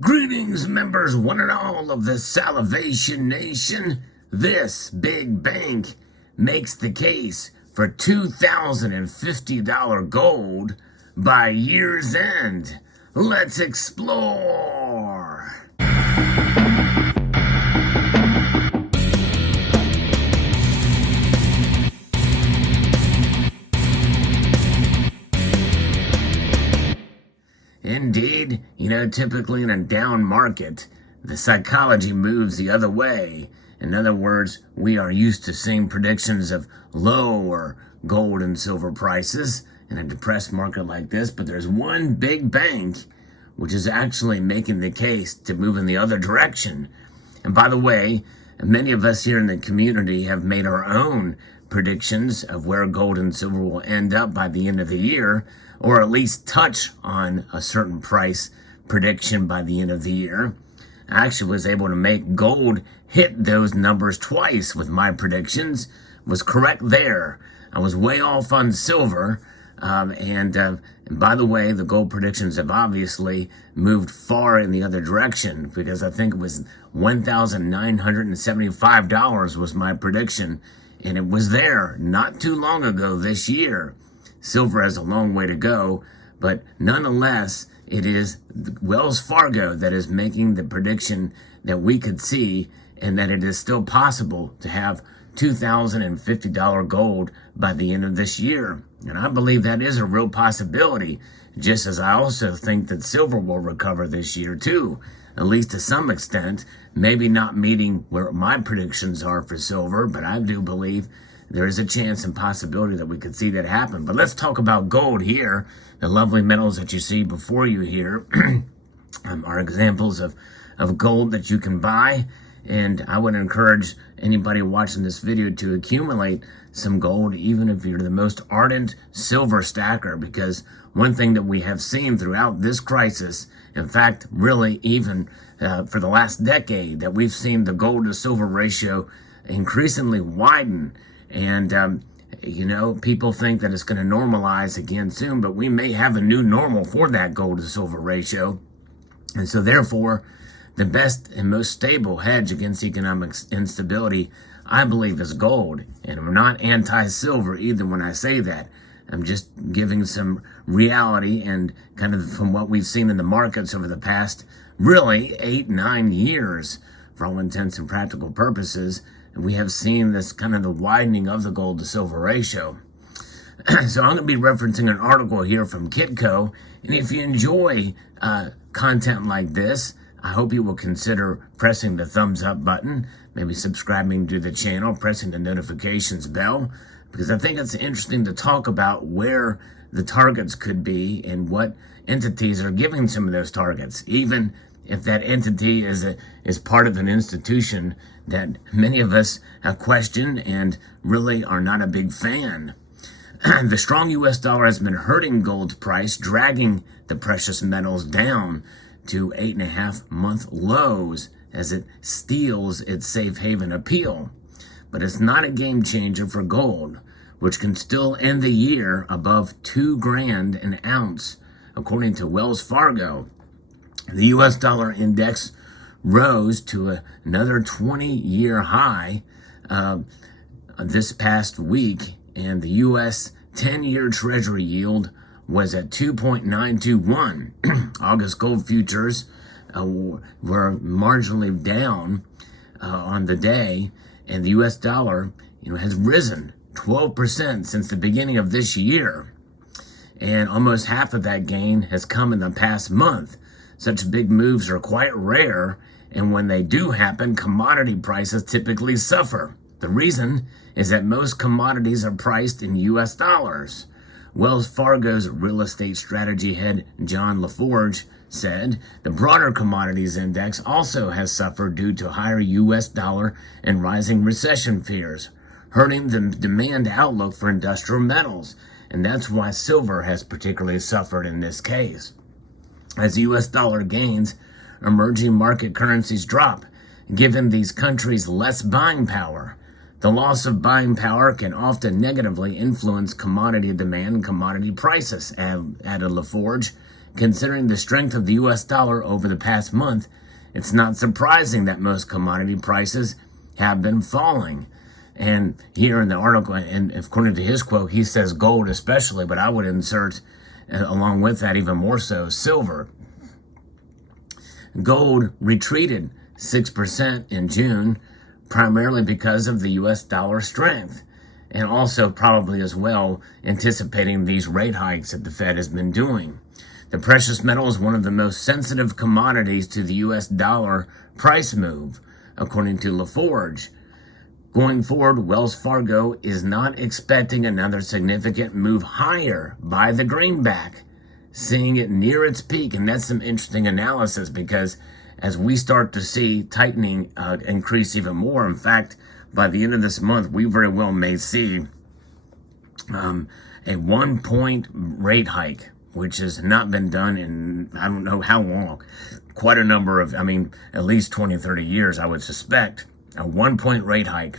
Greetings, members, one and all of the Salivation Nation. This big bank makes the case for $2,050 gold by year's end. Let's explore. Indeed, typically in a down market, the psychology moves the other way. In other words, we are used to seeing predictions of lower gold and silver prices in a depressed market like this, but there's one big bank which is actually making the case to move in the other direction. And by the way, many of us here in the community have made our own predictions of where gold and silver will end up by the end of the year, or at least touch on a certain price prediction by the end of the year. I actually was able to make gold hit those numbers twice with my predictions. Was correct there. I was way off on silver. And by the way, the gold predictions have obviously moved far in the other direction, because I think it was $1,975 was my prediction. And it was there not too long ago this year. Silver has a long way to go, but nonetheless, it is Wells Fargo that is making the prediction that we could see, and that it is still possible to have $2,050 gold by the end of this year. And I believe that is a real possibility, just as I also think that silver will recover this year too, at least to some extent. Maybe not meeting where my predictions are for silver, but I do believe there is a chance and possibility that we could see that happen. But let's talk about gold here. The lovely metals that you see before you here are examples of gold that you can buy. And I would encourage anybody watching this video to accumulate some gold, even if you're the most ardent silver stacker, because one thing that we have seen throughout this crisis, in fact, really even for the last decade, that we've seen the gold to silver ratio increasingly widen. And, people think that it's going to normalize again soon, but we may have a new normal for that gold to silver ratio. And so therefore, the best and most stable hedge against economic instability, I believe, is gold. And I'm not anti-silver either when I say that. I'm just giving some reality and kind of from what we've seen in the markets over the past, really 8-9 years, for all intents and practical purposes. And we have seen this kind of the widening of the gold to silver ratio. So I'm going to be referencing an article here from Kitco. And if you enjoy content like this, I hope you will consider pressing the thumbs up button, maybe subscribing to the channel, pressing the notifications bell, because I think it's interesting to talk about where the targets could be and what entities are giving some of those targets, even if that entity is part of an institution that many of us have questioned and really are not a big fan. The strong U.S. dollar has been hurting gold's price, dragging the precious metals down to 8.5-month lows as it steals its safe haven appeal. But it's not a game changer for gold, which can still end the year above $2,000 an ounce, according to Wells Fargo. The U.S. dollar index rose to another 20-year high this past week, and the U.S. 10-year Treasury yield was at 2.921. August gold futures were marginally down on the day, and the U.S. dollar has risen 12% since the beginning of this year, and almost half of that gain has come in the past month. Such big moves are quite rare, and when they do happen, commodity prices typically suffer. The reason is that most commodities are priced in U.S. dollars. Wells Fargo's real estate strategy head, John LaForge, said the broader commodities index also has suffered due to higher U.S. dollar and rising recession fears, hurting the demand outlook for industrial metals. And that's why silver has particularly suffered in this case. As the U.S. dollar gains, emerging market currencies drop, giving these countries less buying power. The loss of buying power can often negatively influence commodity demand and commodity prices, added LaForge. considering the strength of the U.S. dollar over the past month, it's not surprising that most commodity prices have been falling. And here in the article, and according to his quote, he says gold especially, but I would insert along with that even more so silver. Gold retreated 6% in June, primarily because of the U.S. dollar strength, and also probably as well anticipating these rate hikes that the Fed has been doing. The precious metal is one of the most sensitive commodities to the U.S. dollar price move, according to LaForge. Going forward, Wells Fargo is not expecting another significant move higher by the greenback, seeing it near its peak. And that's some interesting analysis, because as we start to see tightening increase even more, in fact, by the end of this month, we very well may see a 1 point rate hike, which has not been done in I don't know how long, quite a number of, at least 20, 30 years, I would suspect. A 1 point rate hike,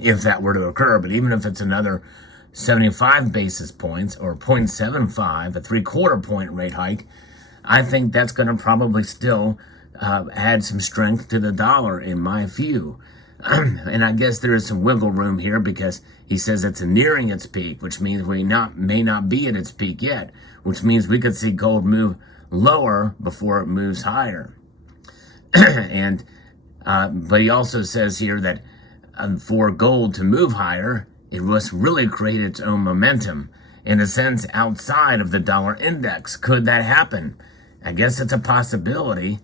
if that were to occur. But even if it's another 75 basis points or 0.75, a 3/4 point rate hike, I think that's going to probably still add some strength to the dollar in my view. And I guess there is some wiggle room here, because he says it's nearing its peak, which means we may not be at its peak yet, which means we could see gold move lower before it moves higher. And but he also says here that for gold to move higher, it must really create its own momentum, in a sense, outside of the dollar index. Could that happen? I guess it's a possibility.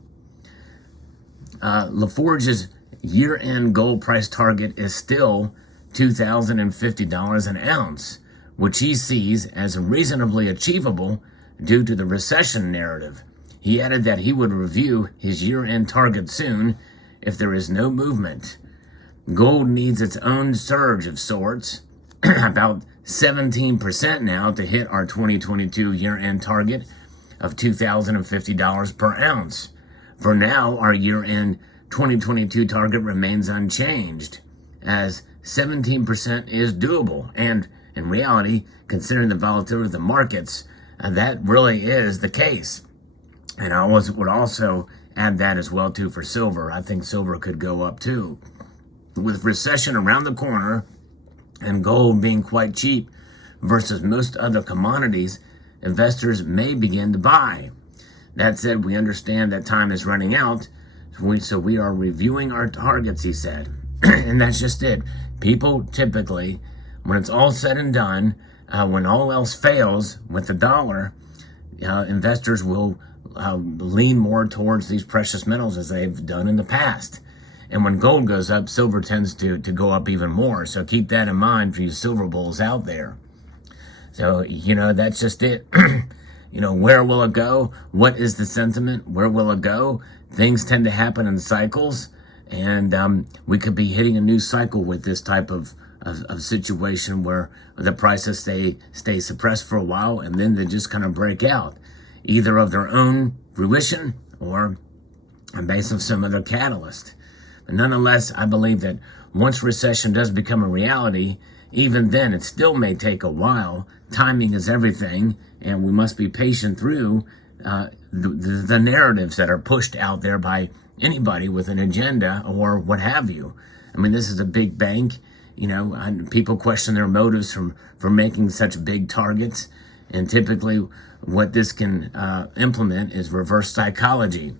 LaForge's year-end gold price target is still $2,050 an ounce, which he sees as reasonably achievable due to the recession narrative. He added that he would review his year-end target soon if there is no movement. Gold needs its own surge of sorts, about 17% now, to hit our 2022 year-end target of $2,050 per ounce. For now, our year-end 2022 target remains unchanged, as 17% is doable. And in reality, considering the volatility of the markets, that really is the case. And I would also add that as well, too, for silver. I think silver could go up, too. With recession around the corner and gold being quite cheap versus most other commodities, investors may begin to buy. That said, we understand that time is running out, so we are reviewing our targets, he said. And that's just it. People typically, when it's all said and done, when all else fails with the dollar, investors will lean more towards these precious metals, as they've done in the past. And when gold goes up, silver tends to go up even more. So keep that in mind for you silver bulls out there. So, that's just it. Where will it go? What is the sentiment? Where will it go? Things tend to happen in cycles, and we could be hitting a new cycle with this type of situation where the prices stay suppressed for a while, and then they just kind of break out, either of their own fruition or based on some other catalyst. But nonetheless, I believe that once recession does become a reality, even then it still may take a while. Timing is everything, and we must be patient through the narratives that are pushed out there by anybody with an agenda or what have you. This is a big bank, and people question their motives for making such big targets. And typically what this can implement is reverse psychology.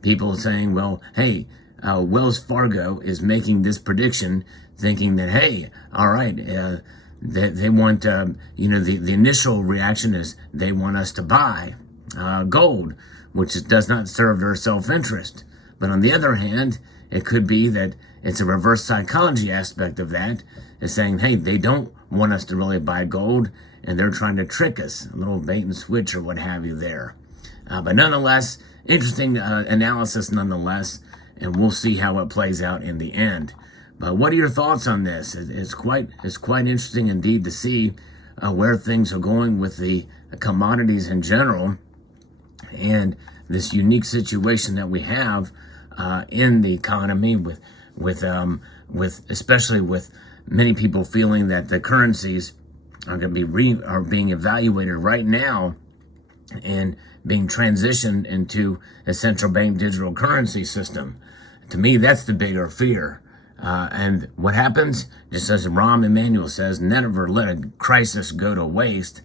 People saying, well, hey, Wells Fargo is making this prediction thinking that, hey, all right, they want, the initial reaction is they want us to buy gold, which does not serve their self-interest. But on the other hand, it could be that it's a reverse psychology aspect of that, is saying, hey, they don't want us to really buy gold, and they're trying to trick us, a little bait and switch or what have you there. But nonetheless, interesting analysis nonetheless, and we'll see how it plays out in the end. But what are your thoughts on this? It's quite interesting indeed to see where things are going with the commodities in general, and this unique situation that we have in the economy, with especially with many people feeling that the currencies are going to be being evaluated right now and being transitioned into a central bank digital currency system. To me, that's the bigger fear. And what happens, just as Rahm Emanuel says, never let a crisis go to waste.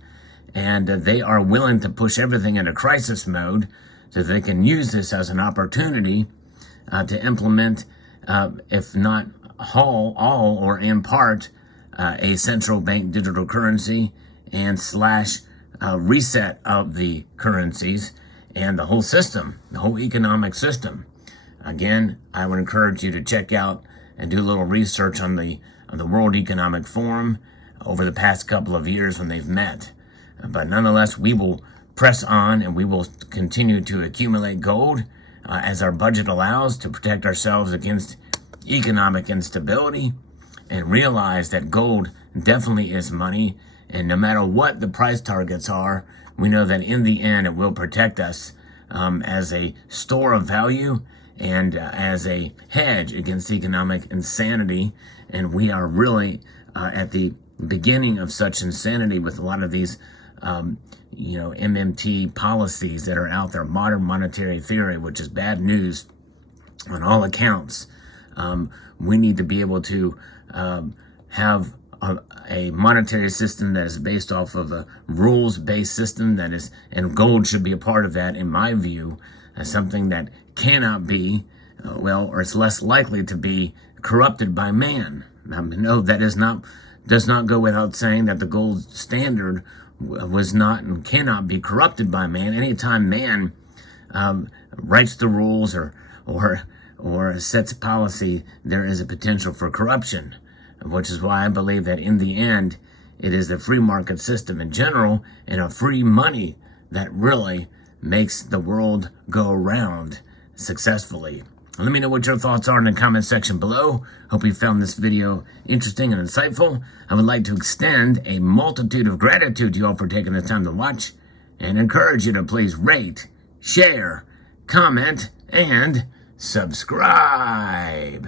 And they are willing to push everything into crisis mode so they can use this as an opportunity to implement, if not all or in part, a central bank digital currency and slash reset of the currencies and the whole system, the whole economic system. Again, I would encourage you to check out and do a little research on the World Economic Forum over the past couple of years when they've met. But nonetheless, we will press on and we will continue to accumulate gold as our budget allows to protect ourselves against economic instability, and realize that gold definitely is money. And no matter what the price targets are, we know that in the end it will protect us as a store of value and as a hedge against economic insanity. And we are really at the beginning of such insanity with a lot of these MMT policies that are out there, modern monetary theory, which is bad news on all accounts. We need to be able to have a monetary system that is based off of a rules-based system and gold should be a part of that, in my view, as something that cannot be, or it's less likely to be corrupted by man. No, that does not go without saying that the gold standard was not and cannot be corrupted by man. Anytime man writes the rules or sets policy, there is a potential for corruption, which is why I believe that in the end, it is the free market system in general and a free money that really makes the world go round successfully. Let me know what your thoughts are in the comment section below. Hope you found this video interesting and insightful. I would like to extend a multitude of gratitude to you all for taking the time to watch and encourage you to please rate, share, comment, and subscribe.